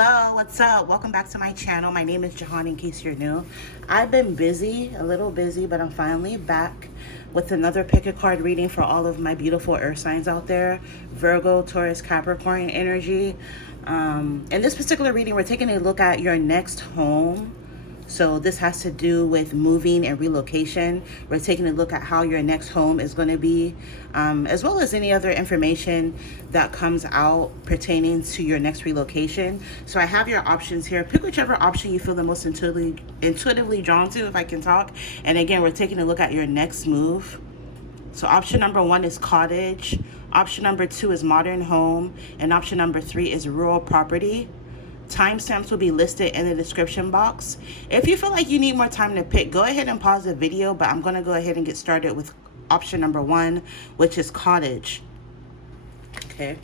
Hello, what's up? Welcome back to my channel. My name is Jahan, in case you're new. I've been busy, a little busy, but I'm finally back with another pick a card reading for all of my beautiful earth signs out there. Virgo, Taurus, Capricorn energy. In this particular reading, we're taking a look at your next home. So this has to do with moving and relocation. We're taking a look at how your next home is going to be, as well as any other information that comes out pertaining to your next relocation. So I have your options here. Pick whichever option you feel the most intuitively drawn to, if I can talk. And again, we're taking a look at your next move. So option number 1 is cottage. Option number 2 is modern home. And option number 3 is rural property. Timestamps will be listed in the description box. If you feel like you need more time to pick, go ahead and pause the video, but I'm going to go ahead and get started with option number 1, which is cottage. Okay.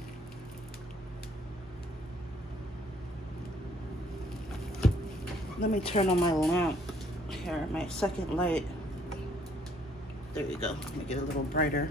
Let me turn on my lamp here, my second light. There we go. Let me get a little brighter.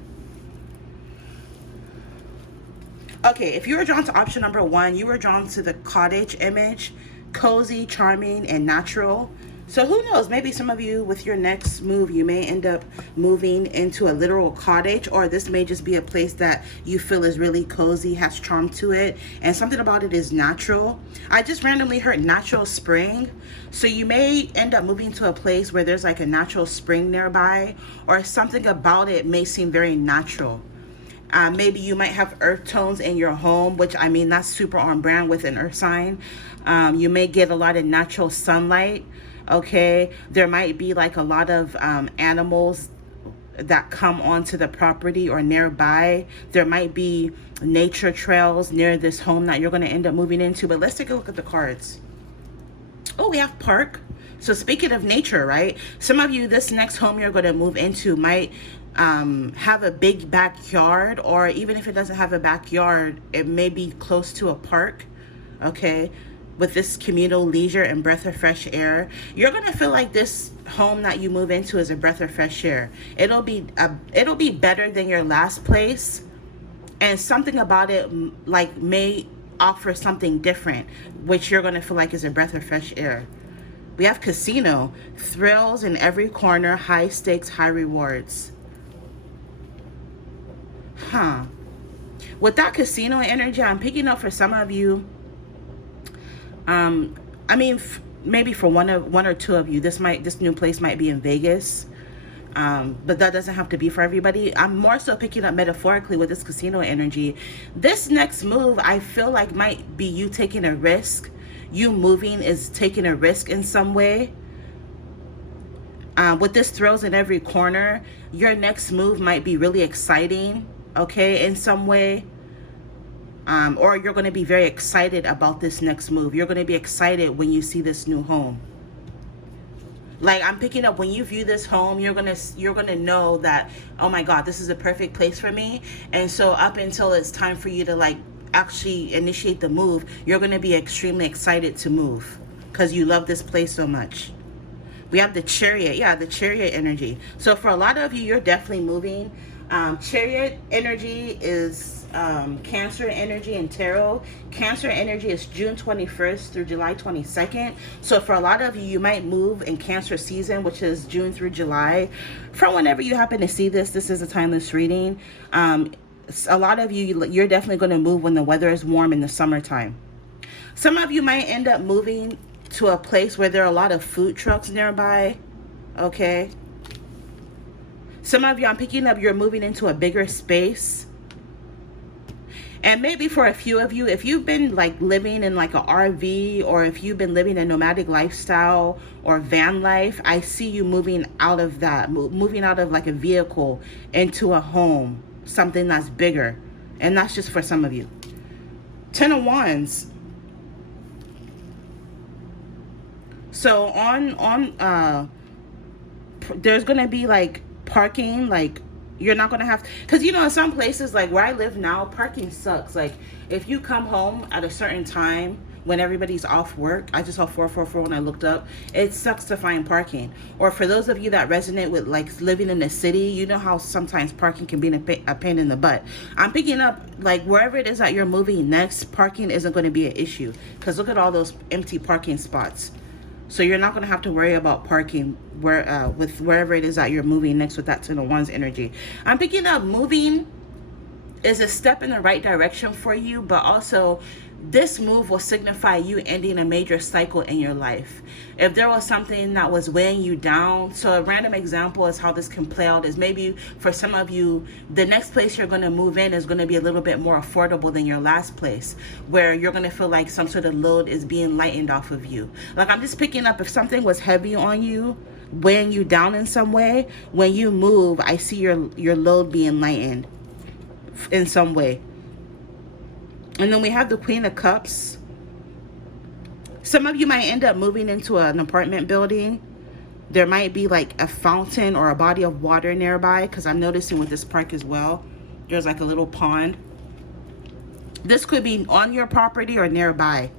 Okay, if you were drawn to option number 1, you were drawn to the cottage image, cozy, charming, and natural. So who knows, maybe some of you with your next move, you may end up moving into a literal cottage, or this may just be a place that you feel is really cozy, has charm to it, and something about it is natural. I just randomly heard natural spring. So you may end up moving to a place where there's like a natural spring nearby, or something about it may seem very natural. Maybe you might have earth tones in your home, which I mean, that's super on brand with an earth sign. You may get a lot of natural sunlight. Okay, there might be like a lot of animals that come onto the property or nearby. There might be nature trails near this home that you're going to end up moving into. But let's take a look at the cards. Oh, we have park. So speaking of nature, right? Some of you, this next home you're going to move into might have a big backyard, or even if it doesn't have a backyard, it may be close to a park. Okay, with this communal leisure and breath of fresh air, you're going to feel like this home that you move into is a breath of fresh air. It'll be better than your last place, and something about it like may offer something different, which you're going to feel like is a breath of fresh air. We have casino, thrills in every corner, high stakes, high rewards. With that casino energy, I'm picking up for some of you. I mean, maybe for one or two of you, this new place might be in Vegas. But that doesn't have to be for everybody. I'm more so picking up metaphorically with this casino energy. This next move, I feel like might be you taking a risk. You moving is taking a risk in some way. With this thrills in every corner, your next move might be really exciting, okay, in some way. Or you're going to be very excited about this next move. You're going to be excited when you see this new home. Like, I'm picking up when you view this home, you're gonna know that, oh my God, this is a perfect place for me. And so up until it's time for you to like actually initiate the move, you're gonna be extremely excited to move because you love this place so much. We have the chariot. Yeah, the chariot energy. So for a lot of you, you're definitely moving. Chariot energy is Cancer energy and tarot. Cancer energy is June 21st through July 22nd. So for a lot of you, you might move in Cancer season, which is June through July. From whenever you happen to see this, this is a timeless reading. A lot of you, you're definitely going to move when the weather is warm in the summertime. Some of you might end up moving to a place where there are a lot of food trucks nearby. Okay. Some of you, I'm picking up, you're moving into a bigger space. And maybe for a few of you, if you've been like living in like a RV, or if you've been living a nomadic lifestyle or van life, I see you moving out of that, moving out of like a vehicle into a home, something that's bigger. And that's just for some of you. 10 of Wands. So there's going to be like parking, like you're not going to have, because you know in some places like where I live now, parking sucks. Like if you come home at a certain time, when everybody's off work. I just saw 444 when I looked up. It sucks to find parking. Or for those of you that resonate with like living in the city, you know how sometimes parking can be a pain in the butt. I'm picking up like wherever it is that you're moving next, parking isn't going to be an issue, because look at all those empty parking spots. So you're not going to have to worry about parking with wherever it is that you're moving next with that 10 of Wands energy. I'm picking up moving is a step in the right direction for you, but also this move will signify you ending a major cycle in your life. If there was something that was weighing you down, so a random example is how this can play out is maybe for some of you, the next place you're going to move in is going to be a little bit more affordable than your last place, where you're going to feel like some sort of load is being lightened off of you. Like I'm just picking up if something was heavy on you, weighing you down in some way, when you move, I see your load being lightened in some way. And then we have the Queen of Cups. Some of you might end up moving into an apartment building. There might be like a fountain or a body of water nearby, because I'm noticing with this park as well, there's like a little pond. This could be on your property or nearby.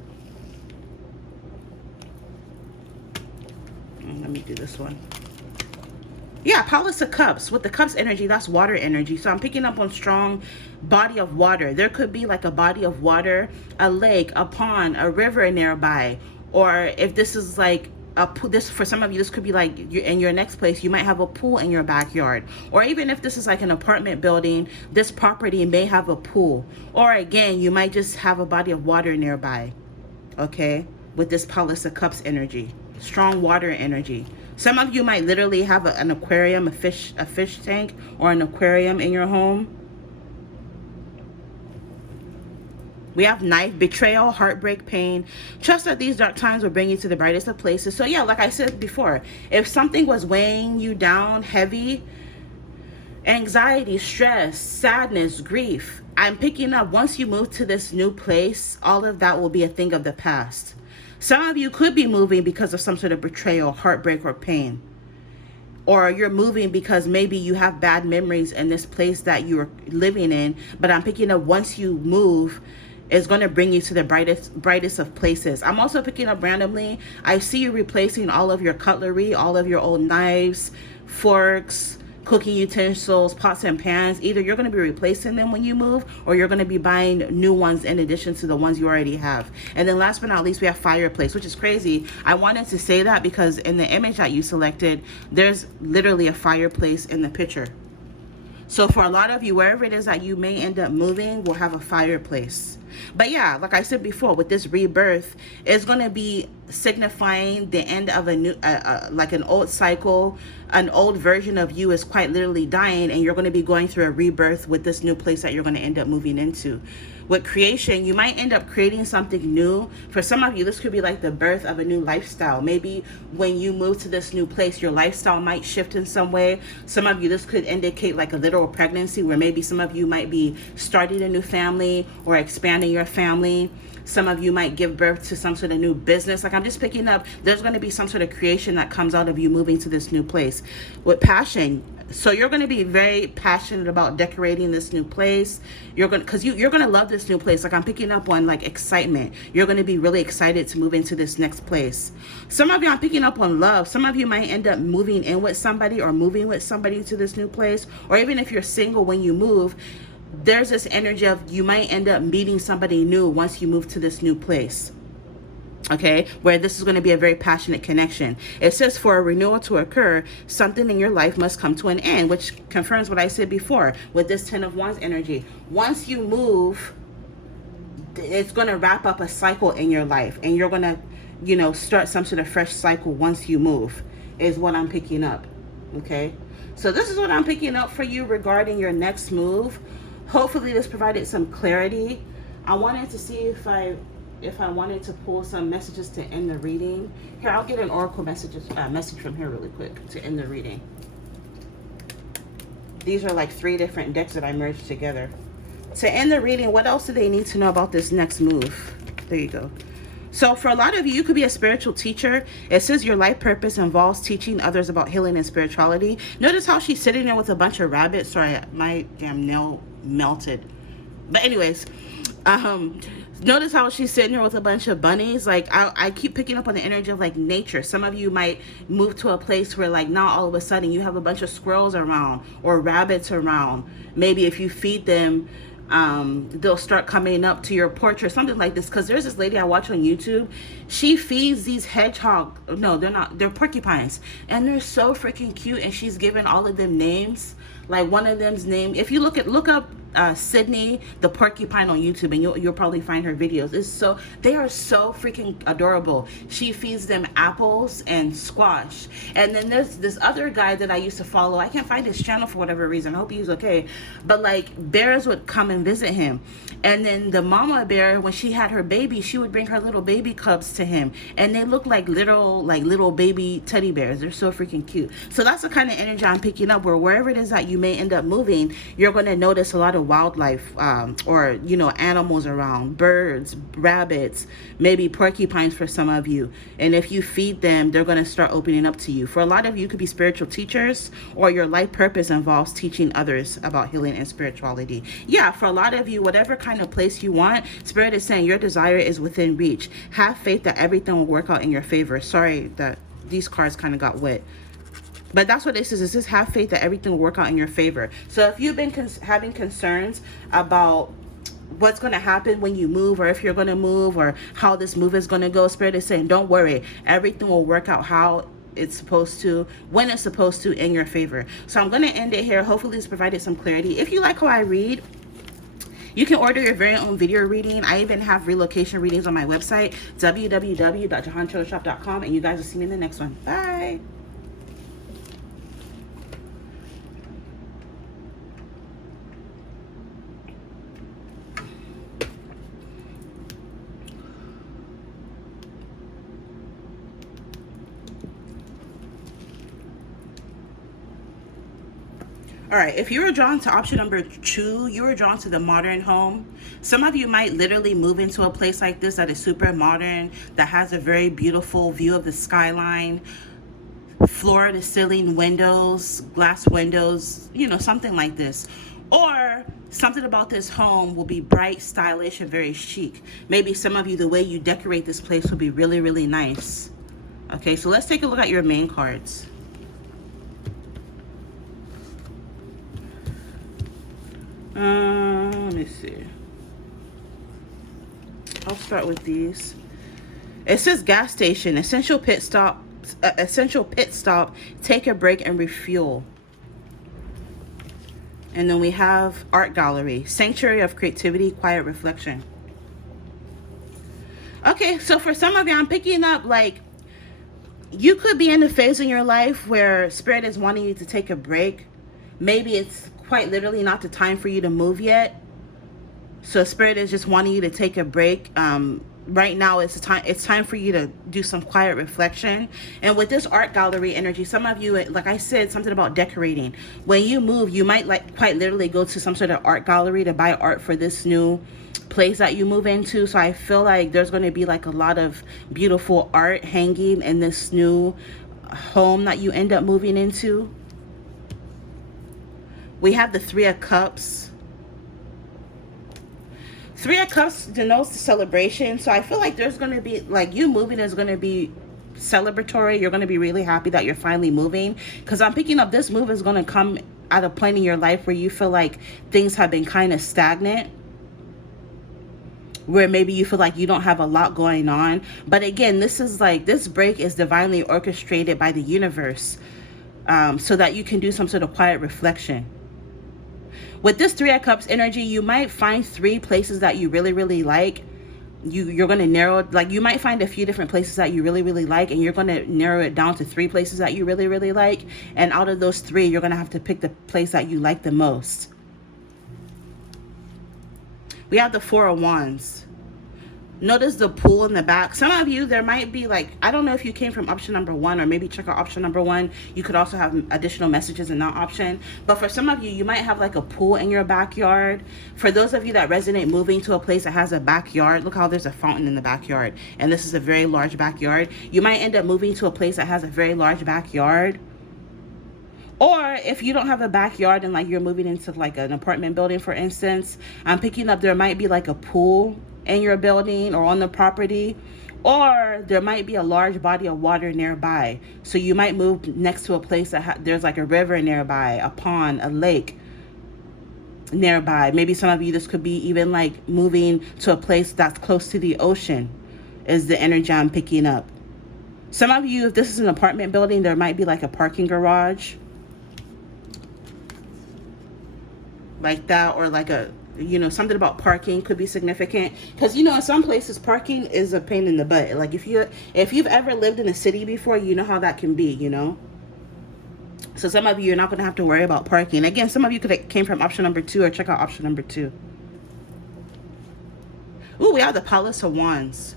Let me do this one. Yeah, Palace of Cups. With the Cups energy, that's water energy. So I'm picking up on strong body of water. There could be like a body of water, a lake, a pond, a river nearby. Or if this is like a pool, this for some of you, this could be like in your next place, you might have a pool in your backyard. Or even if this is like an apartment building, this property may have a pool. Or again, you might just have a body of water nearby. Okay, with this Palace of Cups energy, strong water energy. Some of you might literally have an aquarium, a fish tank, or an aquarium in your home. We have Knife, betrayal, heartbreak, pain. Trust that these dark times will bring you to the brightest of places. So yeah, like I said before, if something was weighing you down heavy, anxiety, stress, sadness, grief, I'm picking up once you move to this new place, all of that will be a thing of the past. Some of you could be moving because of some sort of betrayal, heartbreak, or pain. Or you're moving because maybe you have bad memories in this place that you're living in. But I'm picking up once you move, it's going to bring you to the brightest of places. I'm also picking up randomly, I see you replacing all of your cutlery, all of your old knives, forks, cooking utensils, pots and pans. Either you're going to be replacing them when you move, or you're going to be buying new ones in addition to the ones you already have. And then last but not least, we have fireplace, which is crazy. I wanted to say that because in the image that you selected, there's literally a fireplace in the picture. So for a lot of you, wherever it is that you may end up moving, will have a fireplace. But yeah, like I said before, with this rebirth, it's going to be signifying the end of a new, like an old cycle. An old version of you is quite literally dying, and you're going to be going through a rebirth with this new place that you're going to end up moving into. With creation, you might end up creating something new. For some of you, this could be like the birth of a new lifestyle. Maybe when you move to this new place, your lifestyle might shift in some way. Some of you, this could indicate like a literal pregnancy, where maybe some of you might be starting a new family or expanding your family. Some of you might give birth to some sort of new business. Like I'm just picking up, there's going to be some sort of creation that comes out of you moving to this new place. With passion, so you're going to be very passionate about decorating this new place. You're going to love this new place. Like I'm picking up on like excitement. You're going to be really excited to move into this next place. Some of you, I'm picking up on love. Some of you might end up moving in with somebody or moving with somebody to this new place. Or even if you're single when you move, there's this energy of you might end up meeting somebody new once you move to this new place. Okay, where this is going to be a very passionate connection. It says for a renewal to occur, something in your life must come to an end, which confirms what I said before with this 10 of Wands energy. Once you move, it's going to wrap up a cycle in your life, and you're going to, start some sort of fresh cycle once you move, is what I'm picking up. Okay, so this is what I'm picking up for you regarding your next move. Hopefully this provided some clarity. I wanted to see if I wanted to pull some messages to end the reading. Here, I'll get an oracle message from here really quick to end the reading. These are like 3 different decks that I merged together. To end the reading, what else do they need to know about this next move? There you go. So for a lot of you, you could be a spiritual teacher. It says your life purpose involves teaching others about healing and spirituality. Notice how she's sitting there with a bunch of rabbits. Sorry, my damn nail melted. But anyways, Um, Notice how she's sitting here with a bunch of bunnies. Like, I keep picking up on the energy of like nature. Some of you might move to a place where like now all of a sudden you have a bunch of squirrels around or rabbits around. Maybe if you feed them, they'll start coming up to your porch or something like this. Because there's this lady I watch on YouTube. She feeds these hedgehog, no, they're not, they're porcupines, and they're so freaking cute. And she's given all of them names. Like one of them's name, if you look up Sydney the porcupine on YouTube, and you'll probably find her videos. They are so freaking adorable. She feeds them apples and squash. And then there's this other guy that I used to follow. I can't find his channel for whatever reason. I hope he's okay. But like bears would come and visit him, and then the mama bear, when she had her baby, she would bring her little baby cubs to him, and they look like little baby teddy bears. They're so freaking cute. So that's the kind of energy I'm picking up, where wherever it is that you may end up moving, you're going to notice a lot of wildlife, or animals around, birds, rabbits, maybe porcupines for some of you. And if you feed them, they're going to start opening up to you. For a lot of you, could be spiritual teachers, or your life purpose involves teaching others about healing and spirituality. Yeah, for a lot of you, whatever kind of place you want, Spirit is saying your desire is within reach. Have faith that everything will work out in your favor. Sorry that these cards kind of got wet. But that's what this is. This is have faith that everything will work out in your favor. So if you've been having concerns about what's going to happen when you move, or if you're going to move, or how this move is going to go, Spirit is saying, don't worry. Everything will work out how it's supposed to, when it's supposed to, in your favor. So I'm going to end it here. Hopefully this provided some clarity. If you like how I read, you can order your very own video reading. I even have relocation readings on my website, www.untiltedchapter.com. And you guys will see me in the next one. Bye. All right, if you were drawn to option number 2, you were drawn to the modern home. Some of you might literally move into a place like this that is super modern, that has a very beautiful view of the skyline, floor to ceiling windows, glass windows, something like this. Or something about this home will be bright, stylish, and very chic. Maybe some of you, the way you decorate this place will be really, really nice. Okay, so let's take a look at your main cards. Let me see. I'll start with these. It says gas station, essential pit stop, take a break and refuel. And then we have art gallery, sanctuary of creativity, quiet reflection. Okay, so for some of you, I'm picking up like you could be in a phase in your life where Spirit is wanting you to take a break. Maybe it's quite literally not the time for you to move yet. So Spirit is just wanting you to take a break. Right now it's time for you to do some quiet reflection. And with this art gallery energy, some of you, like I said, something about decorating. When you move, you might like quite literally go to some sort of art gallery to buy art for this new place that you move into. So I feel like there's going to be like a lot of beautiful art hanging in this new home that you end up moving into. We have the 3 of Cups. 3 of Cups denotes the celebration. So I feel like there's going to be, like, you moving is going to be celebratory. You're going to be really happy that you're finally moving. Because I'm picking up this move is going to come at a point in your life where you feel like things have been kind of stagnant. Where maybe you feel like you don't have a lot going on. But again, this is like, this break is divinely orchestrated by the universe. So that you can do some sort of quiet reflection. With this 3 of Cups energy, you might find 3 places that you really, really like. You're going to narrow, like you might find a few different places that you really, really like, and you're going to narrow it down to 3 places that you really, really like. And out of those 3, you're going to have to pick the place that you like the most. We have the 4 of Wands. Notice the pool in the back. Some of you, there might be like, I don't know if you came from option number 1, or maybe check out option number 1. You could also have additional messages in that option. But for some of you, you might have like a pool in your backyard. For those of you that resonate moving to a place that has a backyard, look how there's a fountain in the backyard. And this is a very large backyard. You might end up moving to a place that has a very large backyard. Or if you don't have a backyard and like you're moving into like an apartment building, for instance, I'm picking up there might be like a pool in your building or on the property, or there might be a large body of water nearby. So you might move next to a place that there's like a river nearby, a pond, a lake nearby. Maybe some of you, this could be even like moving to a place that's close to the ocean, is the energy I'm picking up. Some of you, if this is an apartment building, there might be like a parking garage like that, or like a, you know, something about parking could be significant, because, you know, in some places parking is a pain in the butt. Like if you've ever lived in a city before, you know how that can be, you know. So some of you are not going to have to worry about parking. Again, some of you could have came from option number 2, or check out option number 2. Ooh, we have the Palace of Wands.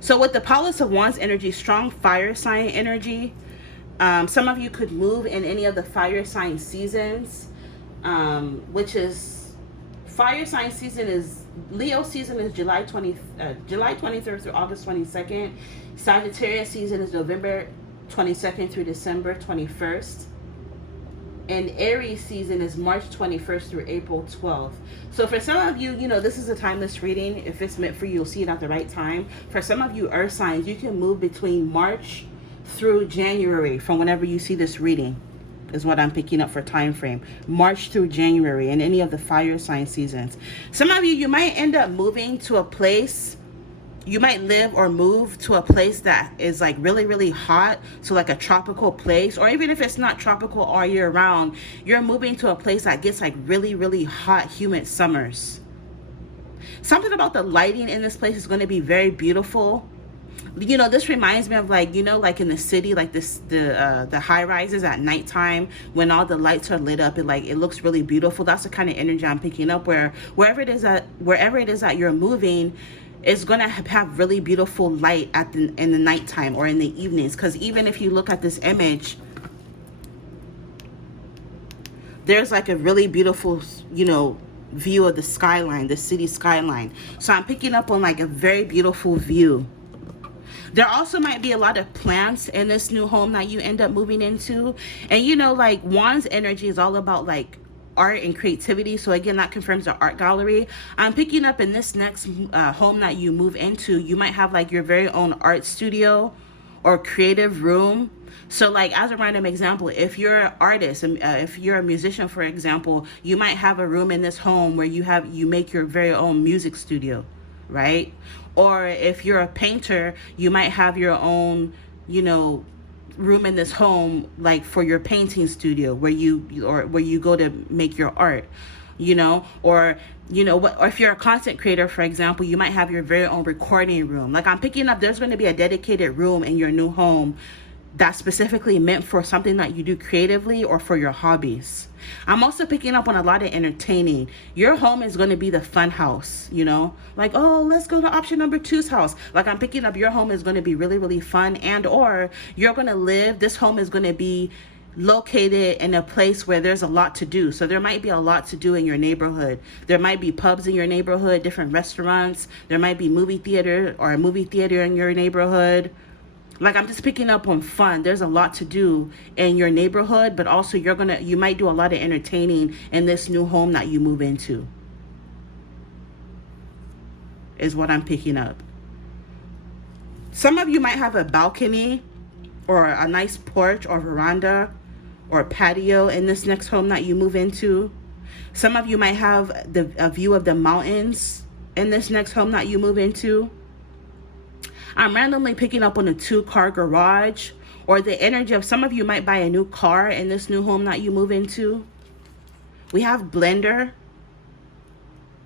So with the Palace of Wands energy, strong fire sign energy, some of you could move in any of the fire sign seasons, which is, fire sign season is, Leo season is July 23rd through August 22nd. Sagittarius season is November 22nd through December 21st. And Aries season is March 21st through April 12th. So for some of you, you know, this is a timeless reading. If it's meant for you, you'll see it at the right time. For some of you earth signs, you can move between March through January from whenever you see this reading, is what I'm picking up for time frame. March through January in any of the fire sign seasons. Some of you, you might end up moving to a place, you might live or move to a place that is like really, really hot. So like a tropical place, or even if it's not tropical all year round, you're moving to a place that gets like really, really hot, humid summers. Something about the lighting in this place is going to be very beautiful. You know, this reminds me of like, you know, like in the city, like this, the high rises at nighttime when all the lights are lit up, it looks really beautiful. That's the kind of energy I'm picking up, where wherever it is that you're moving, it's gonna have really beautiful light in the nighttime or in the evenings. Because even if you look at this image, there's like a really beautiful, you know, view of the skyline, the city skyline. So I'm picking up on like a very beautiful view. There also might be a lot of plants in this new home that you end up moving into. And you know, like Wands energy is all about like art and creativity. So again, that confirms the art gallery. I'm picking up in this next home that you move into, you might have like your very own art studio or creative room. So like as a random example, if you're an artist, if you're a musician, for example, you might have a room in this home where you make your very own music studio, right? Or if you're a painter, you might have your own, you know, room in this home like for your painting studio where you go to make your art, you know. Or you know what, or if you're a content creator, for example, you might have your very own recording room. Like I'm picking up, there's going to be a dedicated room in your new home that's specifically meant for something that you do creatively or for your hobbies. I'm also picking up on a lot of entertaining. Your home is going to be the fun house, you know, like, oh, let's go to option number 2's house. Like I'm picking up your home is going to be really, really fun, and or you're going to live, this home is going to be located in a place where there's a lot to do. So there might be a lot to do in your neighborhood. There might be pubs in your neighborhood, different restaurants. There might be movie theater or a movie theater in your neighborhood. Like I'm just picking up on fun. There's a lot to do in your neighborhood, but also you might do a lot of entertaining in this new home that you move into, is what I'm picking up. Some of you might have a balcony or a nice porch or veranda or patio in this next home that you move into. Some of you might have a view of the mountains in this next home that you move into. I'm randomly picking up on a 2-car garage, or the energy of some of you might buy a new car in this new home that you move into. We have blender.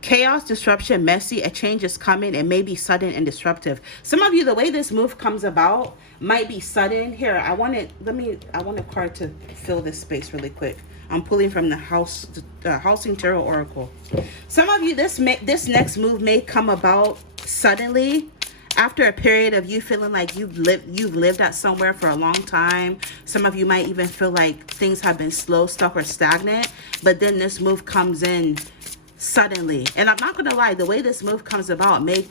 Chaos, disruption, messy, a change is coming. It may be sudden and disruptive. Some of you, the way this move comes about might be sudden. Here, I want a card to fill this space really quick. I'm pulling from the Housing Tarot Oracle. Some of you, this next move may come about suddenly, after a period of you feeling like you've lived at somewhere for a long time. Some of you might even feel like things have been slow, stuck, or stagnant. But then this move comes in suddenly. And I'm not gonna lie, the way this move comes about may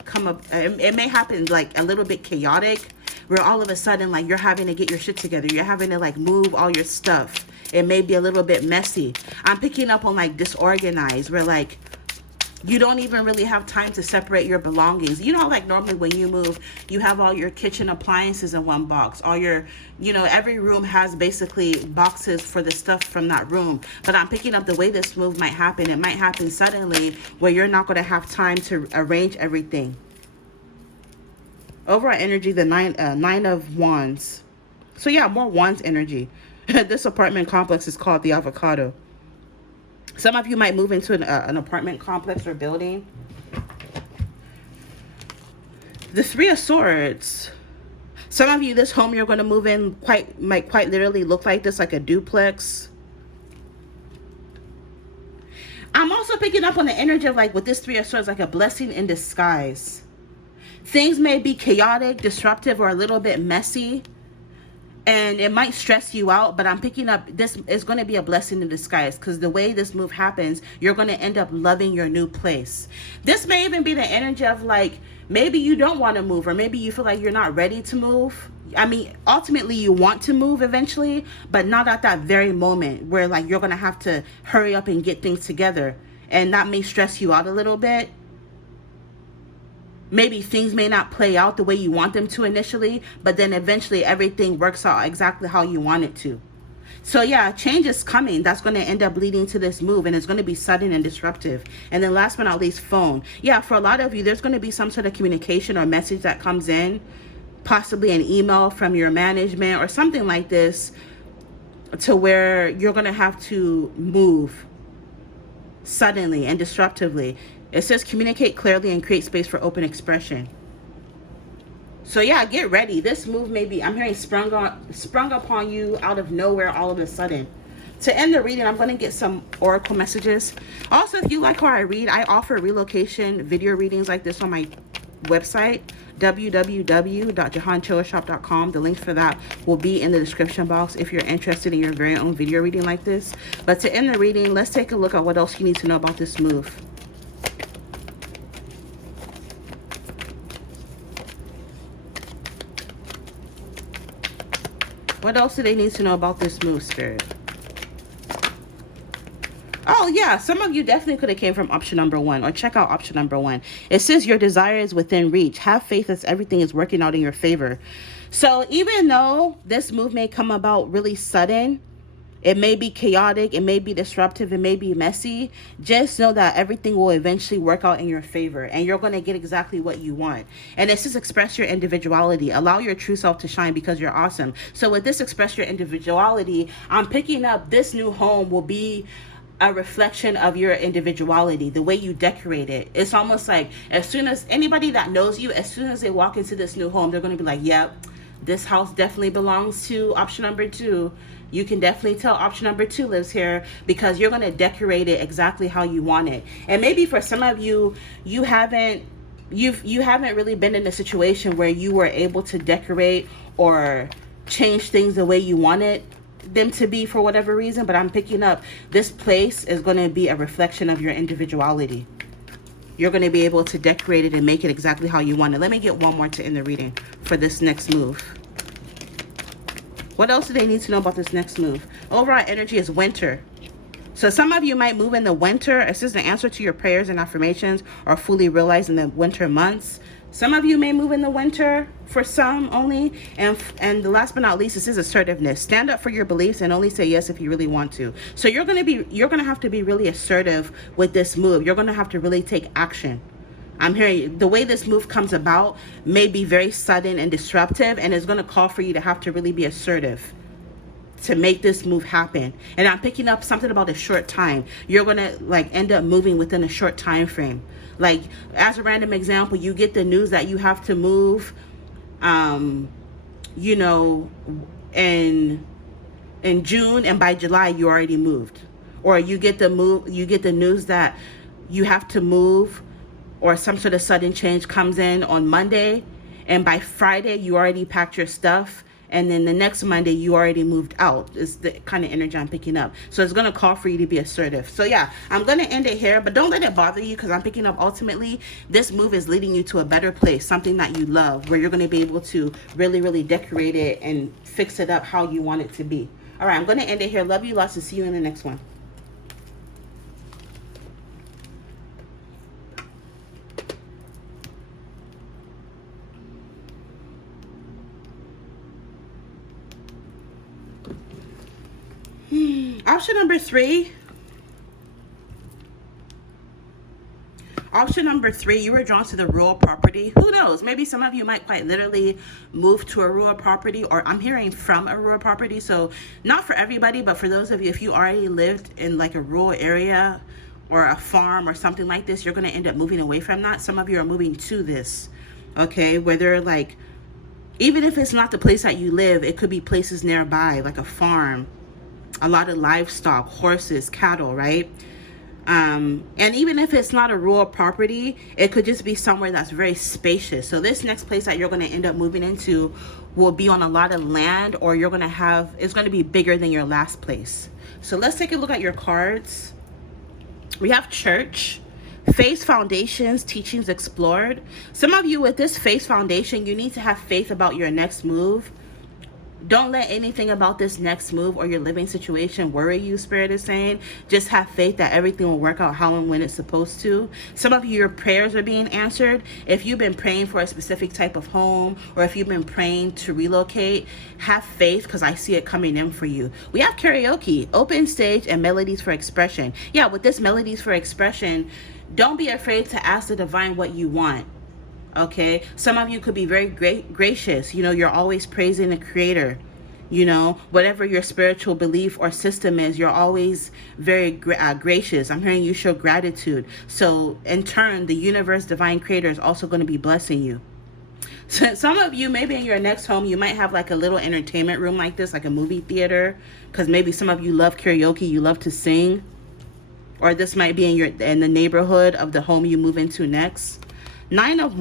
it may happen like a little bit chaotic, where all of a sudden, like, you're having to get your shit together. You're having to, like, move all your stuff. It may be a little bit messy. I'm picking up on, like, disorganized, where, like, you don't even really have time to separate your belongings. You know, like normally when you move, you have all your kitchen appliances in one box. All your, you know, every room has basically boxes for the stuff from that room. But I'm picking up the way this move might happen. It might happen suddenly where you're not going to have time to arrange everything. Overall energy, the nine of wands. So yeah, more wands energy. This apartment complex is called the Avocado. Some of you might move into an apartment complex or building. The Three of Swords. Some of you, this home you're going to move in might quite literally look like this, like a duplex. I'm also picking up on the energy of, like, with this Three of Swords, like a blessing in disguise. Things may be chaotic, disruptive, or a little bit messy. And it might stress you out, but I'm picking up this is going to be a blessing in disguise, because the way this move happens, you're going to end up loving your new place. This may even be the energy of, like, maybe you don't want to move, or maybe you feel like you're not ready to move. I mean, ultimately you want to move eventually, but not at that very moment where, like, you're going to have to hurry up and get things together. And that may stress you out a little bit. Maybe things may not play out the way you want them to initially, but then eventually everything works out exactly how you want it to. So yeah, change is coming. That's going to end up leading to this move, and it's going to be sudden and disruptive. And then last but not least, phone. Yeah, for a lot of you, there's going to be some sort of communication or message that comes in, possibly an email from your management or something like this, to where you're going to have to move suddenly and disruptively. It says communicate clearly and create space for open expression. So yeah, get ready. This move may be, I'm hearing, sprung upon you out of nowhere all of a sudden. To end the reading, I'm going to get some oracle messages. Also, if you like how I read, I offer relocation video readings like this on my website, www.jahanchillershop.com. The link for that will be in the description box if you're interested in your very own video reading like this. But to end the reading, let's take a look at what else you need to know about this move. What else do they need to know about this move, Spirit? Oh, yeah. Some of you definitely could have came from option number 1, or check out option number 1. It says your desire is within reach. Have faith as everything is working out in your favor. So even though this move may come about really sudden, it may be chaotic, it may be disruptive, it may be messy, just know that everything will eventually work out in your favor, and you're going to get exactly what you want. And it says express your individuality. Allow your true self to shine because you're awesome. So with this express your individuality, I'm picking up this new home will be a reflection of your individuality, the way you decorate it. It's almost like as soon as anybody that knows you, as soon as they walk into this new home, they're going to be like, yep, this house definitely belongs to option number 2. You can definitely tell option number 2 lives here, because you're going to decorate it exactly how you want it. And maybe for some of you, you haven't really been in a situation where you were able to decorate or change things the way you wanted them to be for whatever reason. But I'm picking up this place is going to be a reflection of your individuality. You're going to be able to decorate it and make it exactly how you want it. Let me get one more to end the reading for this next move. What else do they need to know about this next move? Overall energy is winter. So some of you might move in the winter. It says the answer to your prayers and affirmations are fully realized in the winter months. Some of you may move in the winter, for some only. And the last but not least, this is assertiveness. Stand up for your beliefs and only say yes if you really want to. So you're going to have to be really assertive with this move. You're going to have to really take action. I'm hearing the way this move comes about may be very sudden and disruptive, and it's going to call for you to have to really be assertive to make this move happen. And I'm picking up something about a short time. You're going to like end up moving within a short time frame. Like as a random example, you get the news that you have to move, you know, in June, and by July you already moved. Or you get the news that you have to move, or some sort of sudden change comes in on Monday, and by Friday you already packed your stuff and then the next Monday you already moved out, is the kind of energy I'm picking up. So it's going to call for you to be assertive. So yeah, I'm going to end it here, but don't let it bother you, because I'm picking up ultimately this move is leading you to a better place, something that you love, where you're going to be able to really, really decorate it and fix it up how you want it to be. All right, I'm going to end it here. Love you lots, and see you in the next one. Option number three. Option number three, you were drawn to the rural property. Who knows? Maybe some of you might quite literally move to a rural property, or I'm hearing from a rural property. So not for everybody, but for those of you, if you already lived in like a rural area or a farm or something like this, you're going to end up moving away from that. Some of you are moving to this, okay? Whether like, even if it's not the place that you live, it could be places nearby, like a farm, a lot of livestock, horses, cattle, right? And even if it's not a rural property, it could just be somewhere that's very spacious. So this next place that you're going to end up moving into will be on a lot of land, or you're going to have, it's going to be bigger than your last place. So let's take a look at your cards. We have church, faith, foundations, teachings explored. Some of you with this faith foundation, you need to have faith about your next move. Don't let anything about this next move or your living situation worry you, Spirit is saying. Just have faith that everything will work out how and when it's supposed to. Some of your prayers are being answered. If you've been praying for a specific type of home, or if you've been praying to relocate, have faith, because I see it coming in for you. We have karaoke, open stage, and melodies for expression. Yeah, with this melodies for expression, don't be afraid to ask the divine what you want. Okay, some of you could be very gracious. You know, you're always praising the creator. You know, whatever your spiritual belief or system is, you're always very gracious. I'm hearing you show gratitude. So in turn, the universe, divine creator, is also going to be blessing you. So some of you, maybe in your next home, you might have like a little entertainment room like this, like a movie theater, because maybe some of you love karaoke, you love to sing, or this might be in the neighborhood of the home you move into next. Nine of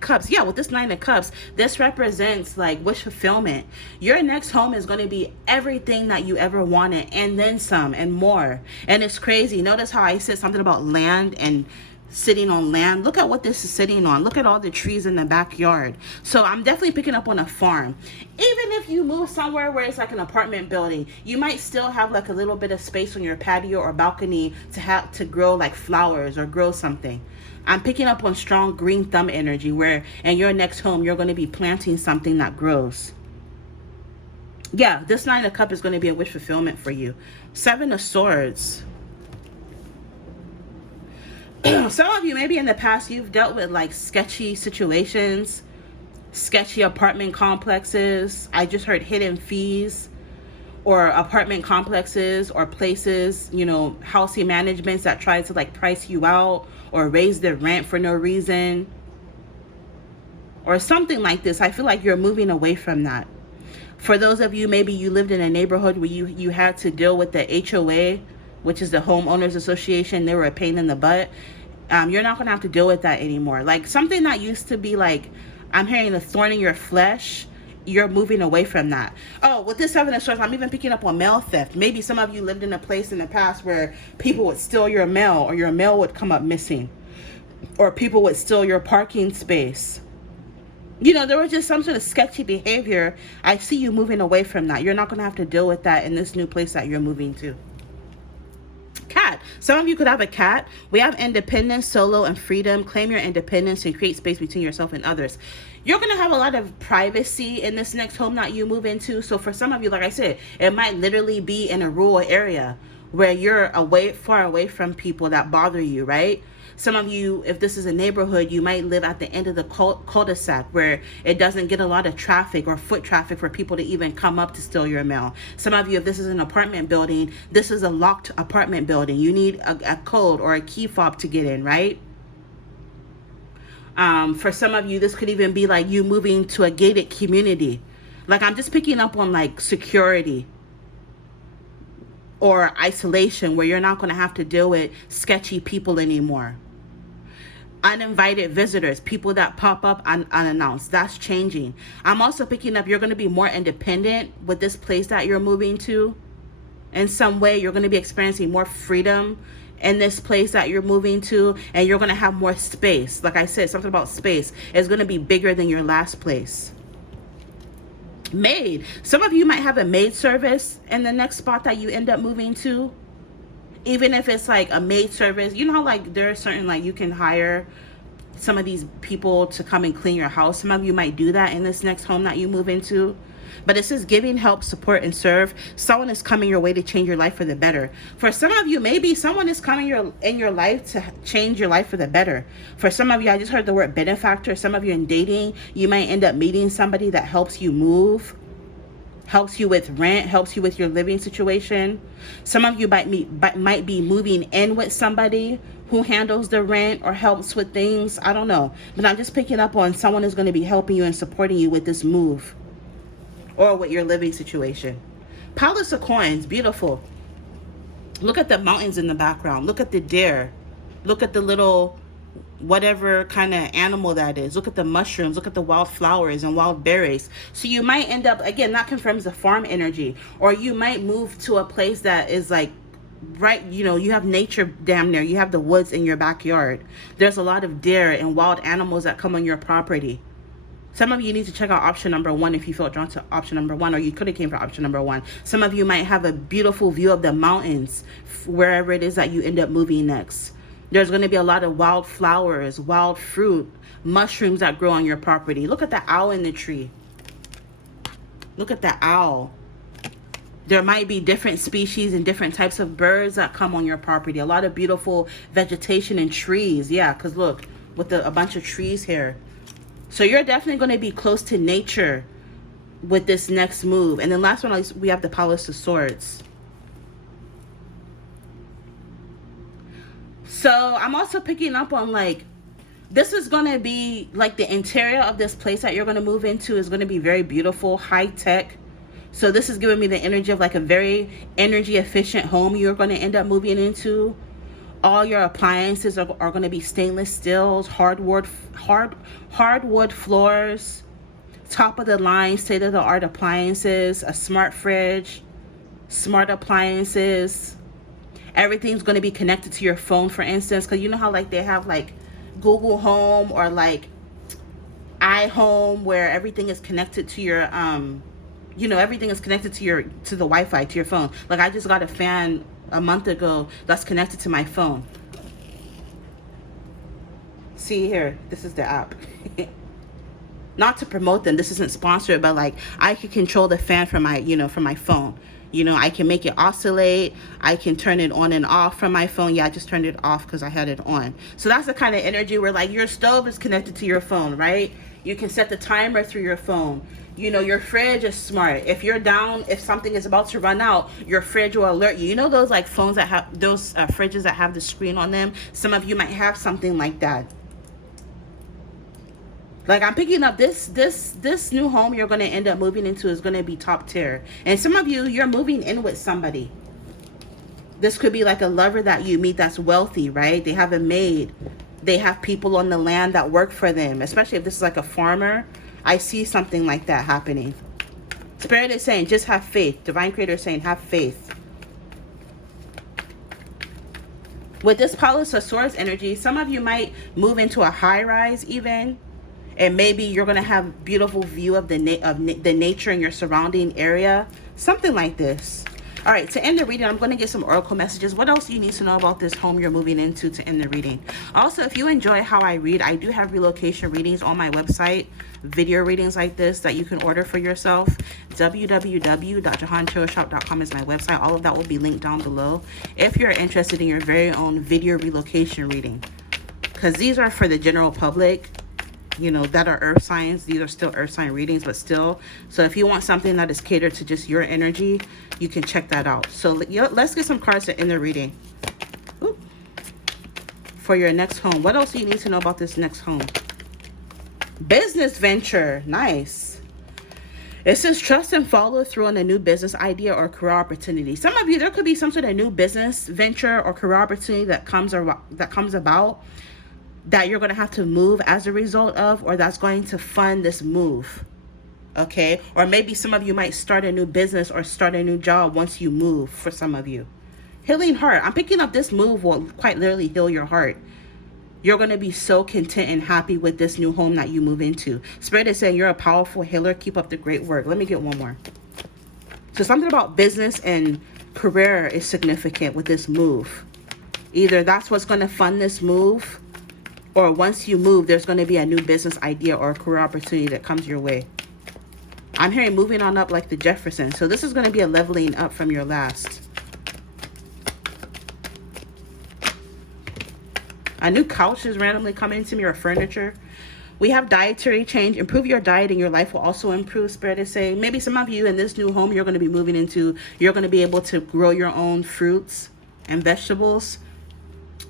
Cups. Yeah, with this Nine of Cups, this represents like wish fulfillment. Your next home is going to be everything that you ever wanted, and then some, and more. And it's crazy. Notice how I said something about land and sitting on land. Look at what this is sitting on. Look at all the trees in the backyard. So I'm definitely picking up on a farm. Even if you move somewhere where it's like an apartment building, you might still have like a little bit of space on your patio or balcony to grow like flowers or grow something. I'm picking up on strong green thumb energy, where in your next home, you're going to be planting something that grows. Yeah, this Nine of Cups is going to be a wish fulfillment for you. Seven of Swords. Some of you, maybe in the past, you've dealt with like sketchy situations, sketchy apartment complexes. I just heard hidden fees, or apartment complexes or places, you know, housing managements that try to like price you out or raise their rent for no reason or something like this. I feel like you're moving away from that. For those of you, maybe you lived in a neighborhood where you had to deal with the HOA, which is the Homeowners Association. They were a pain in the butt. You're not going to have to deal with that anymore. Like something that used to be like, I'm hearing a thorn in your flesh, you're moving away from that. Oh, with this Seven of Swords, I'm even picking up on mail theft. Maybe some of you lived in a place in the past where people would steal your mail, or your mail would come up missing, or people would steal your parking space. You know, there was just some sort of sketchy behavior. I see you moving away from that. You're not going to have to deal with that in this new place that you're moving to. Cat. Some of you could have a cat. We have independence, solo, and freedom. Claim your independence and create space between yourself and others. You're going to have a lot of privacy in this next home that you move into. So for some of you, like I said, it might literally be in a rural area where you're far away from people that bother you, right? Some of you, if this is a neighborhood, you might live at the end of the cul-de-sac where it doesn't get a lot of traffic or foot traffic for people to even come up to steal your mail. Some of you, if this is an apartment building, this is a locked apartment building. You need a code or a key fob to get in, right? For some of you, this could even be like you moving to a gated community. Like I'm just picking up on like security or isolation, where you're not going to have to deal with sketchy people anymore. Uninvited visitors, people that pop up unannounced, that's changing. I'm also picking up you're going to be more independent with this place that you're moving to. In some way, you're going to be experiencing more freedom in this place that you're moving to, and you're going to have more space. Like I said, something about space is going to be bigger than your last place. Maid. Some of you might have a maid service in the next spot that you end up moving to. Even if it's like a maid service, you know how like there are certain, like, you can hire some of these people to come and clean your house. Some of you might do that in this next home that you move into. But it says giving, help, support, and serve. Someone is coming your way to change your life for the better. For some of you, maybe someone is coming in your life to change your life for the better. For some of you, I just heard the word benefactor. Some of you in dating, you might end up meeting somebody that helps you move, helps you with rent, helps you with your living situation. Some of you might be moving in with somebody who handles the rent or helps with things. I don't know. But I'm just picking up on someone is going to be helping you and supporting you with this move or with your living situation. Palace of Coins, beautiful. Look at the mountains in the background. Look at the deer. Look at the little whatever kind of animal that is. Look at the mushrooms. Look at the wild flowers and wild berries. So you might end up, again, that confirms the farm energy. Or you might move to a place that is like, right, you know, you have nature damn near. You have the woods in your backyard. There's a lot of deer and wild animals that come on your property. Some of you need to check out option number 1 if you felt drawn to option number 1, or you could have came for option number 1. Some of you might have a beautiful view of the mountains wherever it is that you end up moving next. There's going to be a lot of wild flowers, wild fruit, mushrooms that grow on your property. Look at the owl in the tree. Look at the owl. There might be different species and different types of birds that come on your property. A lot of beautiful vegetation and trees. Yeah, because look, with a bunch of trees here. So you're definitely going to be close to nature with this next move. And then last one, we have the Palace of Swords. So I'm also picking up on, like, this is going to be like the interior of this place that you're going to move into is going to be very beautiful, high tech. So this is giving me the energy of like a very energy efficient home you're going to end up moving into. All your appliances are going to be stainless steels, hardwood floors, top of the line, state of the art appliances, a smart fridge, smart appliances. Everything's going to be connected to your phone, for instance, because you know how like they have like Google Home or like iHome, where everything is connected to your you know, everything is connected to the Wi-Fi, to your phone. Like I just got a fan a month ago that's connected to my phone. See here, this is the app. Not to promote them, this isn't sponsored, but like I can control the fan from my, you know, from my phone. You know, I can make it oscillate. I can turn it on and off from my phone. Yeah, I just turned it off because I had it on. So that's the kind of energy where like your stove is connected to your phone, right? You can set the timer through your phone. You know, your fridge is smart. If you're down, if something is about to run out, your fridge will alert you. You know those like phones that have those fridges that have the screen on them? Some of you might have something like that. Like I'm picking up this new home you're going to end up moving into is going to be top tier. And some of you, you're moving in with somebody. This could be like a lover that you meet that's wealthy, right? They have a maid. They have people on the land that work for them, especially if this is like a farmer. I see something like that happening. Spirit is saying, just have faith. Divine Creator is saying, have faith. With this Palace of Swords energy, some of you might move into a high rise even. And maybe you're going to have beautiful view of the nature in your surrounding area. Something like this. All right, to end the reading, I'm going to get some oracle messages. What else do you need to know about this home you're moving into to end the reading? Also, if you enjoy how I read, I do have relocation readings on my website. Video readings like this that you can order for yourself. www.jahanchillshop.com is my website. All of that will be linked down below if you're interested in your very own video relocation reading. Because these are for the general public, you know, that are earth signs. These are still earth sign readings, but still. So if you want something that is catered to just your energy, you can check that out. So let's get some cards to end the reading. Ooh. For your next home. What else do you need to know about this next home? Business venture. Nice. It says trust and follow through on a new business idea or career opportunity. Some of you, there could be some sort of new business venture or career opportunity that comes about. that you're going to have to move as a result of, or that's going to fund this move. Okay? Or maybe some of you might start a new business or start a new job once you move, for some of you. Healing heart. I'm picking up this move will quite literally heal your heart. You're going to be so content and happy with this new home that you move into. Spirit is saying you're a powerful healer. Keep up the great work. Let me get one more. So something about business and career is significant with this move. Either that's what's going to fund this move, or once you move, there's going to be a new business idea or a career opportunity that comes your way. I'm hearing moving on up like the Jeffersons. So this is going to be a leveling up from your last. A new couch is randomly coming to me, or furniture. We have dietary change. Improve your diet and your life will also improve. Spirit is saying maybe some of you in this new home you're going to be moving into, you're going to be able to grow your own fruits and vegetables.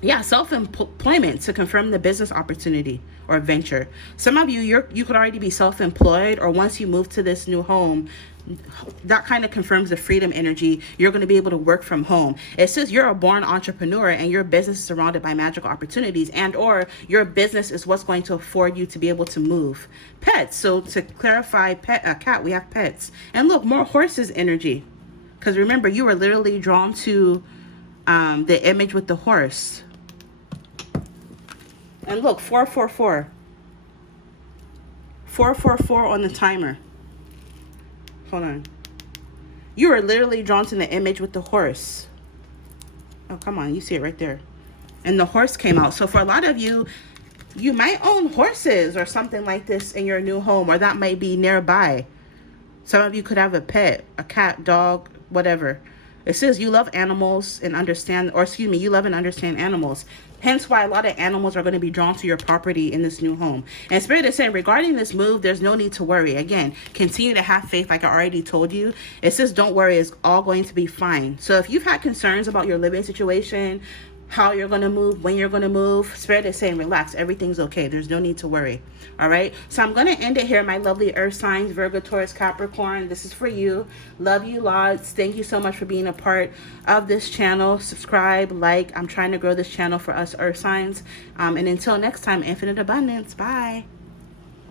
Yeah, self-employment to confirm the business opportunity or venture. Some of you, you could already be self-employed, or once you move to this new home, that kind of confirms the freedom energy. You're going to be able to work from home. It says you're a born entrepreneur and your business is surrounded by magical opportunities, and or your business is what's going to afford you to be able to move. Pets. So to clarify, cat, we have pets. And look, more horses energy. Because remember, you were literally drawn to the image with the horse. And look, 444. 444 on the timer. Hold on. You are literally drawn to the image with the horse. Oh, come on. You see it right there. And the horse came out. So for a lot of you, you might own horses or something like this in your new home, or that might be nearby. Some of you could have a pet, a cat, dog, whatever. It says you love animals and understand, or excuse me, you love and understand animals. Hence why a lot of animals are going to be drawn to your property in this new home. And Spirit is saying regarding this move, there's no need to worry. Again, continue to have faith like I already told you. It says don't worry, it's all going to be fine. So if you've had concerns about your living situation, how you're going to move, when you're going to move, Spirit is saying relax, everything's okay. There's no need to worry. All right, so I'm going to end it here, my lovely earth signs, Virgo, Taurus, Capricorn. This is for you. Love you lots. Thank you so much for being a part of this channel. Subscribe, like. I'm trying to grow this channel for us earth signs, and until next time, infinite abundance. Bye.